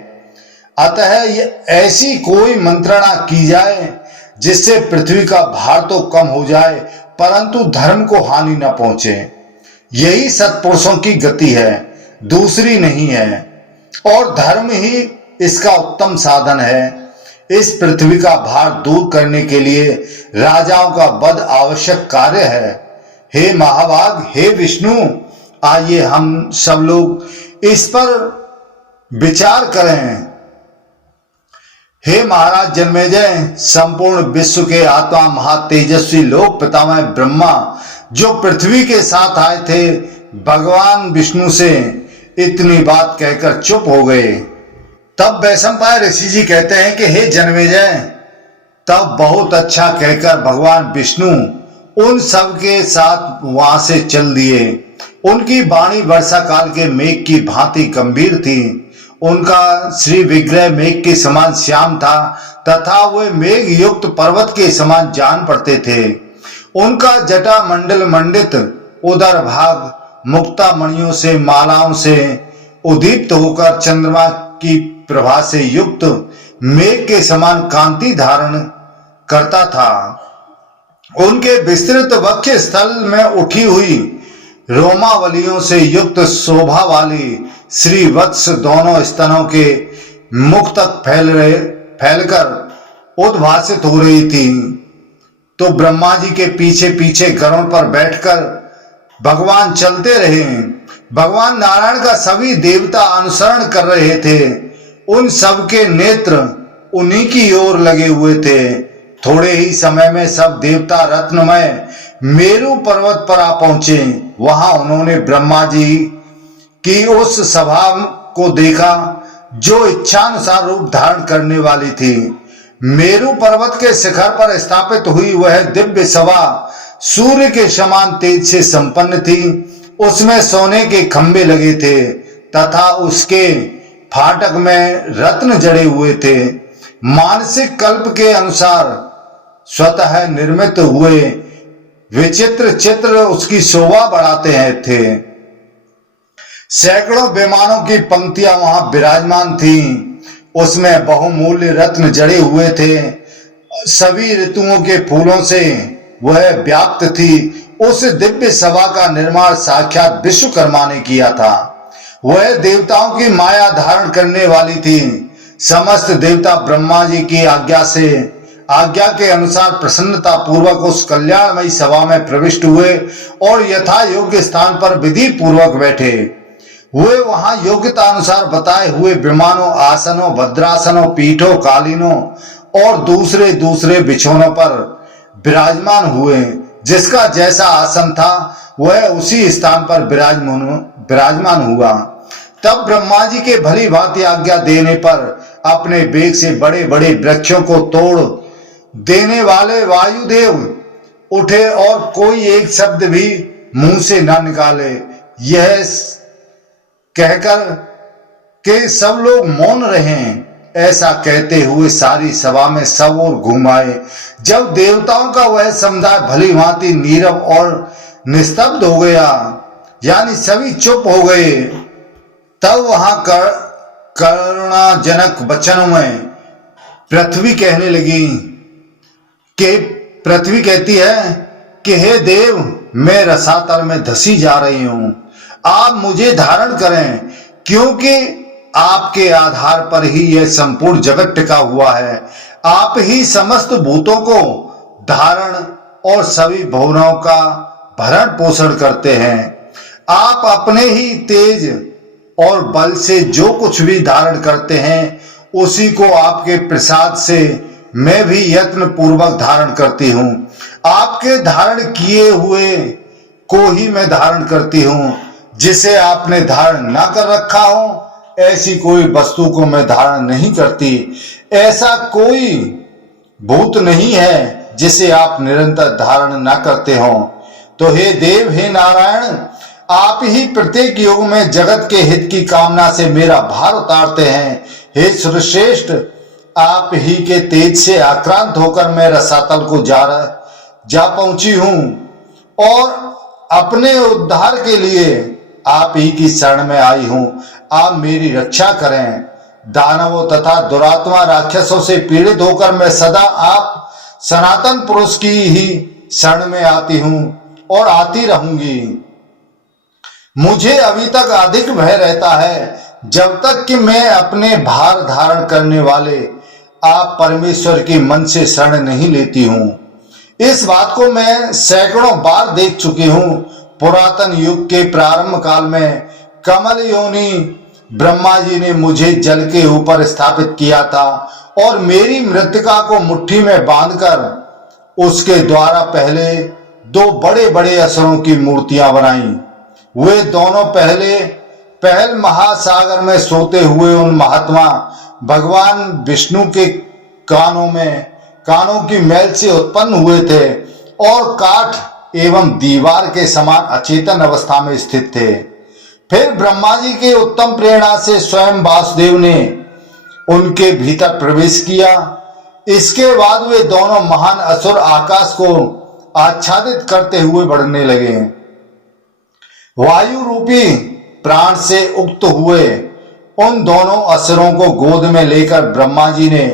अतः ऐसी कोई मंत्रणा की जाए जिससे पृथ्वी का भार तो कम हो जाए परंतु धर्म को हानि न पहुंचे। यही सत्पुरुषों की गति है, दूसरी नहीं है, और धर्म ही इसका उत्तम साधन है। इस पृथ्वी का भार दूर करने के लिए राजाओं का वध आवश्यक कार्य है। हे महाभाग, हे विष्णु, आइए हम सब लोग इस पर विचार करें। हे महाराज जन्मेजय, संपूर्ण विश्व के आत्मा महातेजस्वी लोक पितामह ब्रह्मा जो पृथ्वी के साथ आए थे, भगवान विष्णु से इतनी बात कहकर चुप हो गए। तब वैशंपायन ऋषि जी कहते हैं कि हे जन्मेजय, तब बहुत अच्छा कहकर भगवान विष्णु उन सब के साथ वहां से चल दिए। उनकी वाणी वर्षा काल के मेघ की भांति गंभीर थी। उनका श्री विग्रह मेघ के समान श्याम था तथा वे मेघ युक्त पर्वत के समान जान पड़ते थे। उनका जटा मंडल मंडित उदर भाग मुक्ता मणियों से मालाओं से उद्दीप्त होकर चंद्रमा की प्रभा से युक्त मेघ के समान कांति धारण करता था। उनके विस्तृत वक्ष स्थल में उठी हुई रोमावलियों से युक्त शोभा वाली श्री वत्स दोनों स्तनों के मुख तक फैलकर उद्भासित हो रही थी। तो ब्रह्मा जी के पीछे पीछे गरुड़ पर बैठकर भगवान चलते रहे। भगवान नारायण का सभी देवता अनुसरण कर रहे थे। उन सब के नेत्र उन्हीं की ओर लगे हुए थे। थोड़े ही समय में सब देवता रत्नमय मेरु पर्वत पर आ पहुंचे। वहां उन्होंने ब्रह्मा जी की उस सभा को देखा जो इच्छानुसार रूप धारण करने वाली थी। मेरु पर्वत के शिखर पर स्थापित हुई वह दिव्य सभा सूर्य के समान तेज से संपन्न थी। उसमें सोने के खंभे लगे थे तथा उसके फाटक में रत्न जड़े हुए थे। मानसिक कल्प के अनुसार स्वतः निर्मित हुए विचित्र चित्र उसकी शोभा बढ़ाते हैं थे। सैकड़ों विमानों की पंक्तियां वहां विराजमान थीं। उसमें बहुमूल्य रत्न जड़े हुए थे। सभी ऋतुओं के फूलों से वह व्याप्त थी। उस दिव्य सभा का निर्माण साक्षात विश्वकर्मा ने किया था। वह देवताओं की माया धारण करने वाली थी। समस्त देवता ब्रह्मा जी की आज्ञा से आज्ञा के अनुसार प्रसन्नता पूर्वक उस कल्याणमयी सभा में प्रविष्ट हुए और यथा योग्य स्थान पर विधि पूर्वक बैठे हुए वहां योग्यता अनुसार बताए हुए विमानों, आसनों, भद्रासनों, पीठों, कालीनों और दूसरे दूसरे बिछौनों पर विराजमान हुए। जिसका जैसा आसन था वह उसी स्थान पर विराजमान हुआ। तब ब्रह्मा जी के भली भांति आज्ञा देने पर अपने वेग से बड़े बड़े वृक्षों को तोड़ देने वाले वायुदेव उठे और कोई एक शब्द भी मुंह से न निकाले। यह कहकर के सब लोग मौन रहे। ऐसा कहते हुए सारी सभा में सब ओर घुमाए। जब देवताओं का वह समुदाय भली भांति नीरव और निस्तब्ध हो गया, यानी सभी चुप हो गए, तब वहां करुणाजनक वचनों में पृथ्वी कहने लगी कि पृथ्वी कहती है कि हे देव, मैं रसातल में धसी जा रही हूं, आप मुझे धारण करें, क्योंकि आपके आधार पर ही यह संपूर्ण जगत टिका हुआ है। आप ही समस्त भूतों को धारण और सभी भुवनों का भरण पोषण करते हैं। आप अपने ही तेज और बल से जो कुछ भी धारण करते हैं, उसी को आपके प्रसाद से मैं भी यत्न पूर्वक धारण करती हूँ। आपके धारण किए हुए को ही मैं धारण करती हूँ। जिसे आपने धारण ना कर रखा हो, ऐसी कोई वस्तु को मैं धारण नहीं करती। ऐसा कोई भूत नहीं है जिसे आप निरंतर धारण ना करते हो। तो हे देव, हे नारायण, आप ही प्रत्येक युग में जगत के हित की कामना से मेरा भार उतारते हैं। हे श्रेष्ठ, आप ही के तेज से आक्रांत होकर मैं रसातल को जा पहुंची हूं और अपने उद्धार के लिए आप ही की शरण में आई हूं। आप मेरी रक्षा करें। दानवों तथा दुरात्मा राक्षसों से पीड़ित होकर मैं सदा आप सनातन पुरुष की ही शरण में आती हूं और आती रहूंगी। मुझे अभी तक अधिक भय रहता है, जब तक कि मैं अपने भार धारण करने वाले आप परमेश्वर की मन से शरण नहीं लेती हूं। इस बात को मैं सैकड़ों बार देख चुकी हूं। पुरातन युग के प्रारंभ काल में कमल योनि ब्रह्मा जी ने मुझे जल के ऊपर स्थापित किया था और मेरी मृतिका को मुट्ठी में बांधकर उसके द्वारा पहले दो बड़े बड़े असुरों की मूर्तियां बनाई। वे दोनों पहल महासागर में सोते हुए उन महात्मा भगवान विष्णु के कानों की मैल से उत्पन्न हुए थे और काठ एवं दीवार के समान अचेतन अवस्था में स्थित थे। फिर ब्रह्मा जी के उत्तम प्रेरणा से स्वयं वासुदेव ने उनके भीतर प्रवेश किया। इसके बाद वे दोनों महान असुर आकाश को आच्छादित करते हुए बढ़ने लगे। वायु रूपी प्राण से उक्त हुए उन दोनों असुरों को गोद में लेकर ब्रह्मा जी ने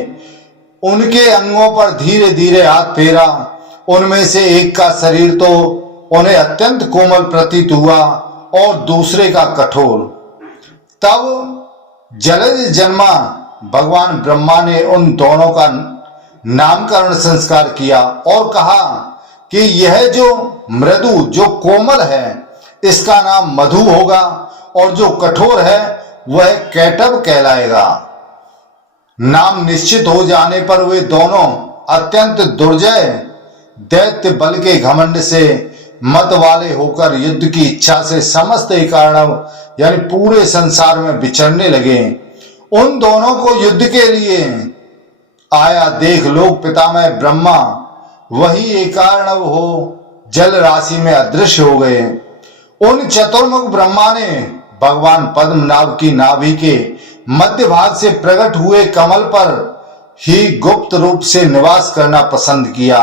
उनके अंगों पर धीरे धीरे हाथ फेरा। उनमें से एक का शरीर तो उन्हें अत्यंत कोमल प्रतीत हुआ और दूसरे का कठोर। तब जलज जन्मा भगवान ब्रह्मा ने उन दोनों का नामकरण संस्कार किया और कहा कि यह जो मृदु, जो कोमल है, इसका नाम मधु होगा और जो कठोर है वह कैटव कहलाएगा। नाम निश्चित हो जाने पर वे दोनों अत्यंत दुर्जय दैत्य बल के घमंड से मत वाले होकर युद्ध की इच्छा से समस्त एकार्णव यानी पूरे संसार में विचरने लगे। उन दोनों को युद्ध के लिए आया देख लोक पितामह ब्रह्मा वही एकार्णव हो जल राशि में अदृश्य हो गए। उन चतुर्मुख ब्रह्मा ने भगवान पद्मनाभ की नाभि के मध्य भाग से प्रकट हुए कमल पर ही गुप्त रूप से निवास करना पसंद किया।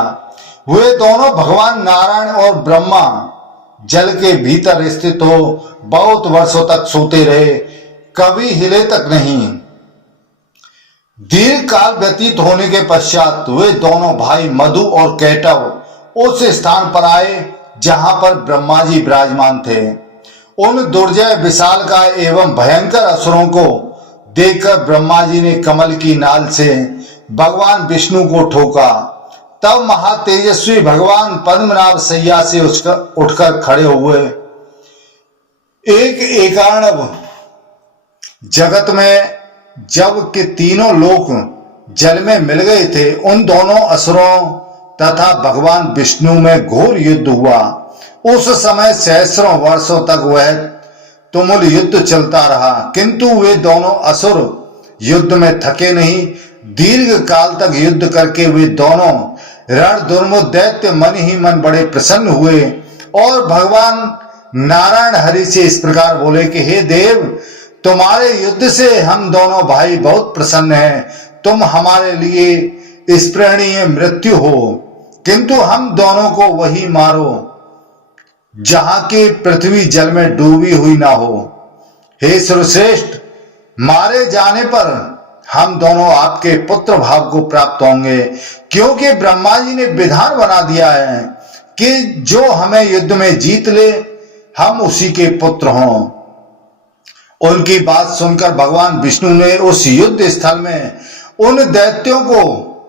वे दोनों भगवान नारायण और ब्रह्मा जल के भीतर स्थित हो बहुत वर्षों तक सोते रहे, कभी हिले तक नहीं। दीर्घ काल व्यतीत होने के पश्चात वे दोनों भाई मधु और कैटव उस स्थान पर आए जहां पर ब्रह्मा जी विराजमान थे। उन दुर्जय विशालकाय एवं भयंकर असुरों को देखकर ब्रह्मा जी ने कमल की नाल से भगवान विष्णु को ठोका। तब महातेजस्वी भगवान पद्मनाभ सैया से उठकर खड़े हुए। एक एकार्णव जगत में जब के तीनों लोक जल में मिल गए थे, उन दोनों असुरों तथा भगवान विष्णु में घोर युद्ध हुआ। उस समय सहस्रों वर्षों तक वह तुमुल युद्ध चलता रहा, किंतु वे दोनों असुर युद्ध में थके नहीं। दीर्घ काल तक युद्ध करके वे दोनों रण दुर्मुख दैत्य मन ही मन बड़े प्रसन्न हुए और भगवान नारायण हरि से इस प्रकार बोले कि हे देव, तुम्हारे युद्ध से हम दोनों भाई बहुत प्रसन्न हैं। तुम हमारे लिए स्पृहणीय मृत्यु हो, किंतु हम दोनों को वही मारो जहां की पृथ्वी जल में डूबी हुई ना हो। हे सर्वश्रेष्ठ, मारे जाने पर हम दोनों आपके पुत्र भाव को प्राप्त होंगे, क्योंकि ब्रह्मा जी ने विधान बना दिया है कि जो हमें युद्ध में जीत ले हम उसी के पुत्र हों। उनकी बात सुनकर भगवान विष्णु ने उस युद्ध स्थल में उन दैत्यों को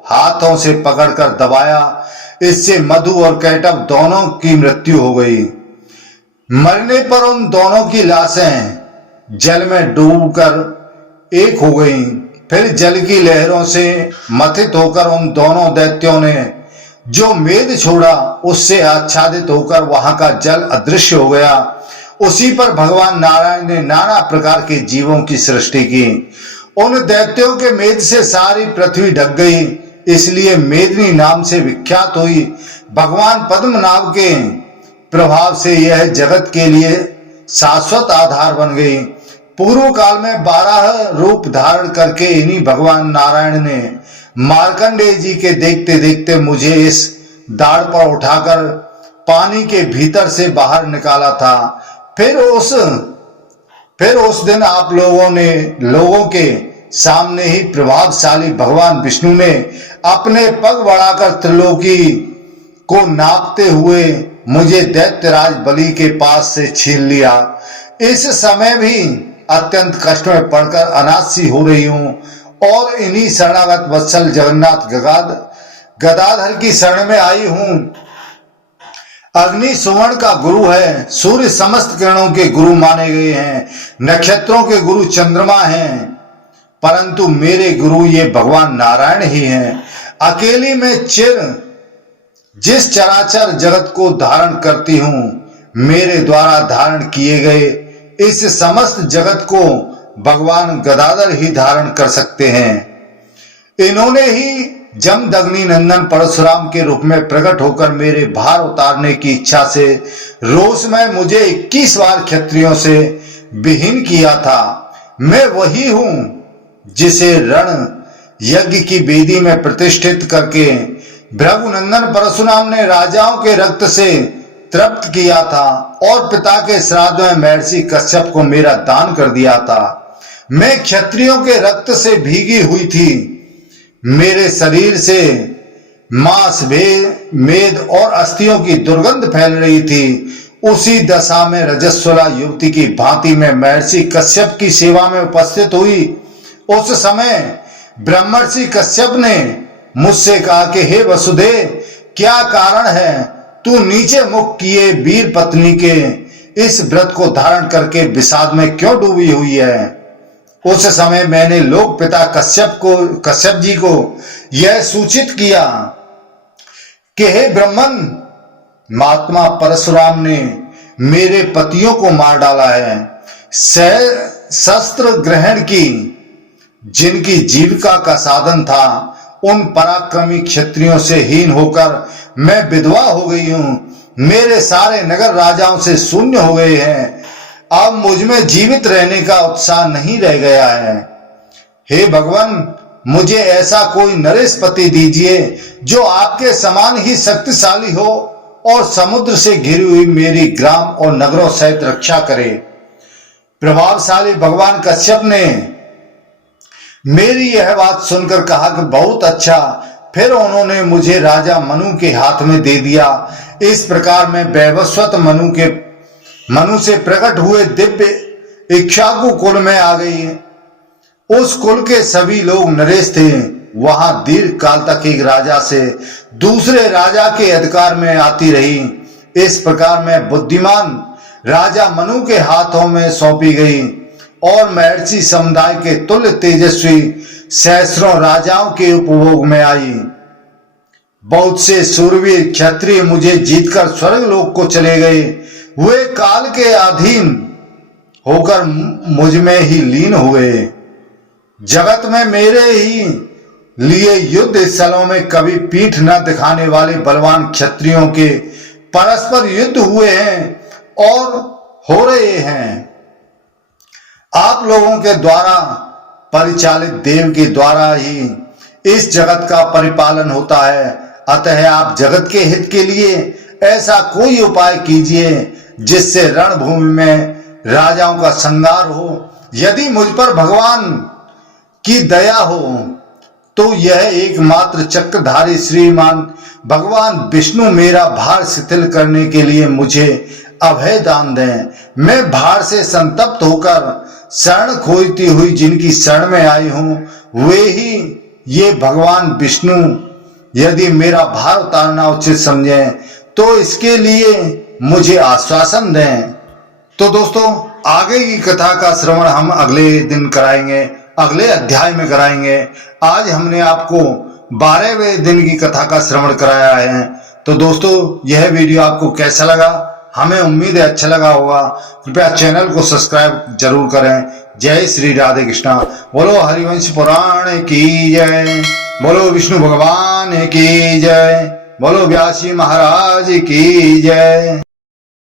हाथों से पकड़कर दबाया। इससे मधु और कैटव दोनों की मृत्यु हो गई। मरने पर उन दोनों की लाशें जल में डूबकर एक हो गईं। फिर जल की लहरों से मथित होकर उन दोनों दैत्यों ने जो मेद छोड़ा, उससे आच्छादित होकर वहां का जल अदृश्य हो गया। उसी पर भगवान नारायण ने नाना प्रकार के जीवों की सृष्टि की। उन दैत्यों के मेद से सारी पृथ्वी ढक गई, इसलिए मेदिनी नाम से विख्यात हुई। भगवान पद्मनाभ के प्रभाव से यह जगत के लिए शाश्वत आधार बन गई। पूर्व काल में 12 रूप धारण करके इन्हीं भगवान नारायण ने मार्कंडेय जी के देखते देखते मुझे इस दाढ़ पर उठाकर पानी के भीतर से बाहर निकाला था। फिर उस दिन आप लोगों के सामने ही प्रभावशाली भगवान विष्णु ने अपने पग बढ़ाकर त्रिलोकी को नापते हुए मुझे दैत्यराज बलि के पास से छीन लिया। इस समय भी अत्यंत कष्ट में पड़कर अनाथ हो रही हूं और इन्हीं शरणागत वत्सल जगन्नाथ गदाधर की शरण में आई हूं। अग्नि सुवर्ण का गुरु है, सूर्य समस्त किरणों के गुरु माने गए हैं, नक्षत्रों के गुरु चंद्रमा हैं, परंतु मेरे गुरु ये भगवान नारायण ही हैं। अकेली में जिस चराचर जगत को धारण करती हूं, मेरे द्वारा धारण किए गए इस समस्त जगत को भगवान गदाधर ही धारण कर सकते हैं। इन्होंने ही जमदग्नि नंदन परशुराम के रूप में प्रकट होकर मेरे भार उतारने की इच्छा से रोष में मुझे 21 बार क्षत्रियों से विहीन किया था। मैं वही हूं जिसे रण यज्ञ की वेदी में प्रतिष्ठित करके भृगुनंदन परशुराम ने राजाओं के रक्त से तृप्त किया था और पिता के श्राद्ध में महर्षि कश्यप को मेरा दान कर दिया था। मैं क्षत्रियों के रक्त से भीगी हुई थी। मेरे शरीर से मांस मेद और अस्थियों की दुर्गंध फैल रही थी। उसी दशा में रजस्वला युवती की भांति में महर्षि कश्यप की सेवा में उपस्थित हुई। उस समय ब्रह्मर्षि कश्यप ने मुझसे कहा कि हे वसुदेव, क्या कारण है तू नीचे मुख किए वीर पत्नी के इस व्रत को धारण करके विषाद में क्यों डूबी हुई है? उस समय मैंने लोक पिता कश्यप जी को यह सूचित किया कि हे ब्रह्मन, महात्मा परशुराम ने मेरे पतियों को मार डाला है। शस्त्र ग्रहण की जिनकी जीविका का साधन था, उन पराक्रमी क्षत्रियों से हीन होकर मैं विधवा हो गई हूं। मेरे सारे नगर राजाओं से शून्य हो गए हैं। अब मुझ में जीवित रहने का उत्साह नहीं रह गया है। हे भगवान, मुझे ऐसा कोई नरेश पति दीजिए जो आपके समान ही शक्तिशाली हो और समुद्र से घिरी हुई मेरी ग्राम और नगरों सहित रक्षा करे। प्रभावशाली भगवान कश्यप ने मेरी यह बात सुनकर कहा कि बहुत अच्छा। फिर उन्होंने मुझे राजा मनु के हाथ में दे दिया। इस प्रकार मैं वैवस्वत मनु से प्रकट हुए दिव्य इक्ष्वाकु कुल में आ गई। उस कुल के सभी लोग नरेश थे। वहां दीर्घ काल तक एक राजा से दूसरे राजा के अधिकार में आती रही। इस प्रकार मैं बुद्धिमान राजा मनु के हाथों में सौंपी गई और महर्षि समुदाय के तुल्य तेजस्वी सहस्रों राजाओं के उपभोग में आई। बहुत से सूरवीर क्षत्रिय मुझे जीतकर स्वर्ग लोक को चले गए। वे काल के अधीन होकर मुझ में ही लीन हुए। जगत में मेरे ही लिए युद्ध स्थलों में कभी पीठ न दिखाने वाले बलवान क्षत्रियों के परस्पर युद्ध हुए हैं और हो रहे हैं। आप लोगों के द्वारा परिचालित देव के द्वारा ही इस जगत का परिपालन होता है। अतः आप जगत के हित के लिए ऐसा कोई उपाय कीजिए जिससे रणभूमि में राजाओं का संहार हो। यदि मुझ पर भगवान की दया हो तो यह एकमात्र चक्रधारी श्रीमान भगवान विष्णु मेरा भार शिथिल करने के लिए मुझे अभय दान दें। मैं भार से संतप्त होकर शरण खोजती हुई जिनकी शरण में आई हूं, वे ही ये भगवान विष्णु यदि मेरा भार उतारना उचित समझें तो इसके लिए मुझे आश्वासन दें। तो दोस्तों, आगे की कथा का श्रवण हम अगले दिन कराएंगे, अगले अध्याय में कराएंगे। आज हमने आपको 12वें दिन की कथा का श्रवण कराया है। तो दोस्तों, यह वीडियो आपको कैसा लगा? हमें उम्मीद है अच्छा लगा होगा। कृपया चैनल को सब्सक्राइब जरूर करें। जय श्री राधे कृष्णा। बोलो हरिवंश पुराण की जय, बोलो विष्णु भगवान की जय, बोलो व्यासी महाराज की जय।